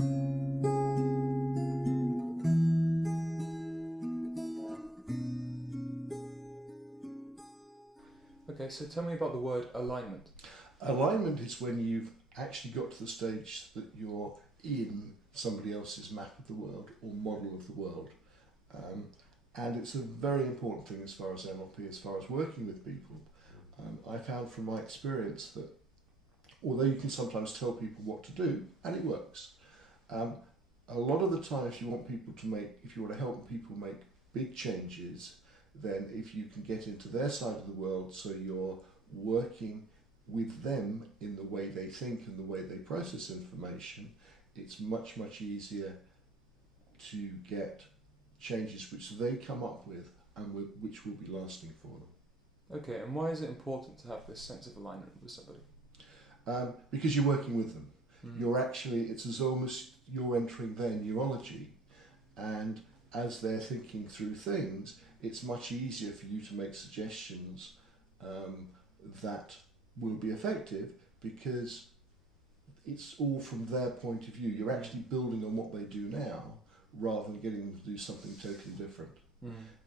Okay, so tell me about the word alignment. Alignment is when you've actually got to the stage that you're in somebody else's map of the world or model of the world. And it's a very important thing as far as NLP, as far as working with people. I found from my experience that although you can sometimes tell people what to do, and it works, a lot of the time if you want to help people make big changes, then if you can get into their side of the world, so you're working with them in the way they think and the way they process information, it's much, much easier to get changes which they come up with and which will be lasting for them. Okay, and why is it important to have this sense of alignment with somebody? Because you're working with them. It's as almost you're entering their neurology, and as they're thinking through things, it's much easier for you to make suggestions that will be effective because it's all from their point of view. You're actually building on what they do now rather than getting them to do something totally different.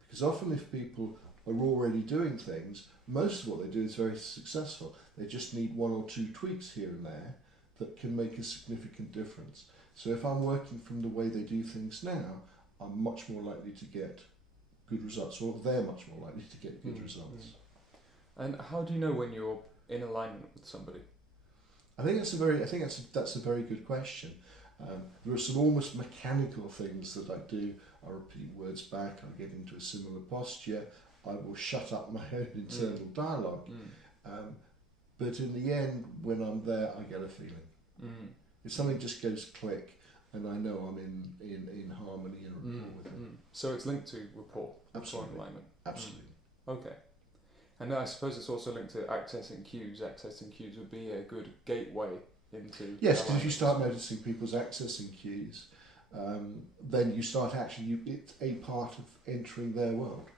Because often if people are already doing things, most of what they do is very successful. They just need one or two tweaks here and there that can make a significant difference. So if I'm working from the way they do things now, I'm much more likely to get good results, or they're much more likely to get good results. And how do you know when you're in alignment with somebody? I think that's a very good question. There are some almost mechanical things that I do. I repeat words back, I get into a similar posture, I will shut up my own internal dialogue. But in the end, when I'm there, I get a feeling. If something just goes click, and I know I'm in harmony and rapport with them. So it's linked to rapport. Absolutely. Alignment. Absolutely. Okay. And I suppose it's also linked to accessing cues. Accessing cues would be a good gateway into... Yes, because if you start noticing people's accessing cues, then you start it's a part of entering their world.